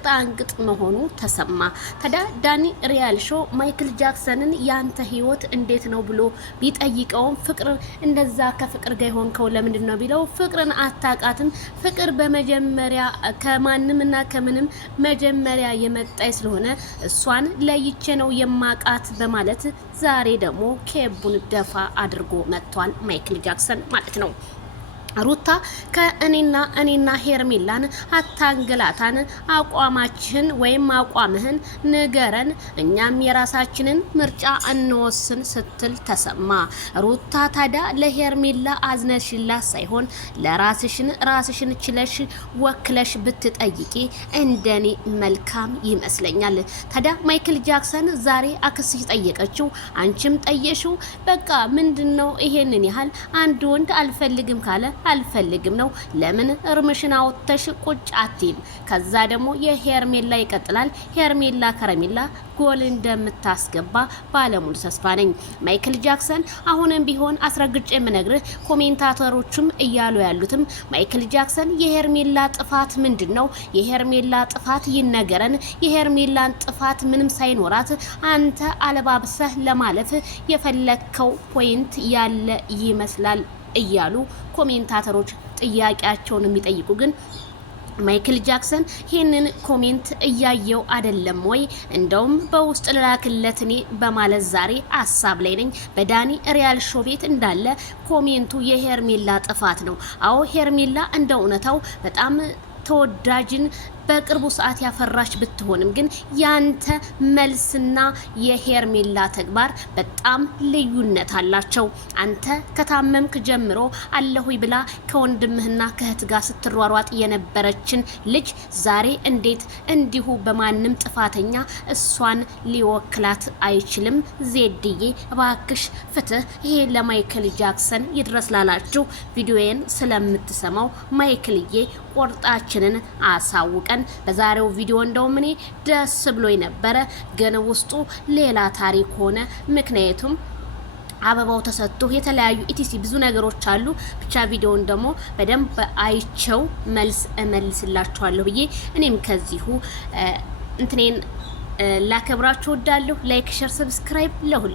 ቅጣንቅጥ መሆኑ ተሰማ። ታዲያ ዳኒ ሪያል ሾው ማይክል ጃክሰንን ያንተ ህይወት እንዴት ነው ብሎ ቢጠይቀውም ፍቅር እንደዛ ከፍቅር ጋር የሆንከው ለምንድን ነው ቢለው ፍቅርን አታቃትም፣ ፍቅር በመጀመሪያ ከማንምና ከምንም መጀመሪያ የመጣይ ስለሆነ እሷን ለይቼ ነው የማቃት በማለት ዛሬ ደግሞ ኬቡን ደፋ አድርጎ መጥቷል ማይክል ጃክሰን ማለት ነው። ሩታ ከእኔና ሄርሜላን አታንገላታን፣ አቋማችን ወይም አቋምህን ንገረን፣ እኛም የራሳችንን ምርጫ እንወስን ስትል ተሰማ። ሩታ ታዲያ ለሄርሜላ አዝነሽላት ሳይሆን ራስሽን ችለሽ ወክለሽ ብትጠይቂ እንደኔ መልካም ይመስለኛል። ታዲያ ማይክል ጃክሰን ዛሬ አክስሽ ጠየቀችው፣ አንቺም ጠየሽው። በቃ ምንድነው ይሄንን ያህል አንድ ወንድ አልፈልግም ካለ አልፈልግም ነው። ለምን እርምሽን አውጥተሽ ቁጭ አትይም? ከዛ ደግሞ የሄርሜላ ይቀጥላል። ሄርሜላ ከረሜላ ጎል እንደምታስገባ ባለሙሉ ተስፋ ነኝ። ማይክል ጃክሰን አሁንም ቢሆን አስረግጬ የምነግርህ ኮሜንታተሮቹም እያሉ ያሉትም ማይክል ጃክሰን የሄርሜላ ጥፋት ምንድነው? የሄርሜላ ጥፋት ይነገረን። የሄርሜላን ጥፋት ምንም ሳይኖራት አንተ አለባብሰህ ለማለፍ የፈለከው ፖይንት ያለ ይመስላል እያሉ ኮሜንታተሮች ጥያቄያቸውን የሚጠይቁ ግን ማይክል ጃክሰን ይህንን ኮሜንት እያየው አይደለም ወይ? እንደውም በውስጥ ልላክለት እኔ በማለት ዛሬ ሀሳብ ላይ ነኝ። በዳኒ ሪያል ሾው ቤት እንዳለ ኮሜንቱ የሄርሜላ ጥፋት ነው። አዎ ሄርሜላ እንደ እውነታው በጣም ተወዳጅን በቅርቡ ሰዓት ያፈራች ብትሆንም ግን ያንተ መልስና የሄርሜላ ተግባር በጣም ልዩነት አላቸው። አንተ ከታመምክ ጀምሮ አለሁይ ብላ ከወንድምህና ከእህት ጋር ስትሯሯጥ የነበረችን ልጅ ዛሬ እንዴት እንዲሁ በማንም ጥፋተኛ እሷን ሊወክላት አይችልም? ዜድዬ እባክሽ ፍትህ። ይሄ ለማይክል ጃክሰን ይድረስ ላላችሁ ቪዲዮዬን ስለምትሰማው ማይክልዬ ቆርጣችንን አሳውቀን። በዛሬው ቪዲዮ እንደውም እኔ ደስ ብሎኝ ነበረ፣ ግን ውስጡ ሌላ ታሪክ ሆነ። ምክንያቱም አበባው ተሰጥቶ የተለያዩ ኢቲሲ ብዙ ነገሮች አሉ። ብቻ ቪዲዮውን ደግሞ በደንብ አይቸው መልስ እመልስላችኋለሁ ብዬ እኔም ከዚሁ እንትኔን ላከብራችሁ ወዳለሁ። ላይክ፣ ሼር፣ ሰብስክራይብ ለሁሉ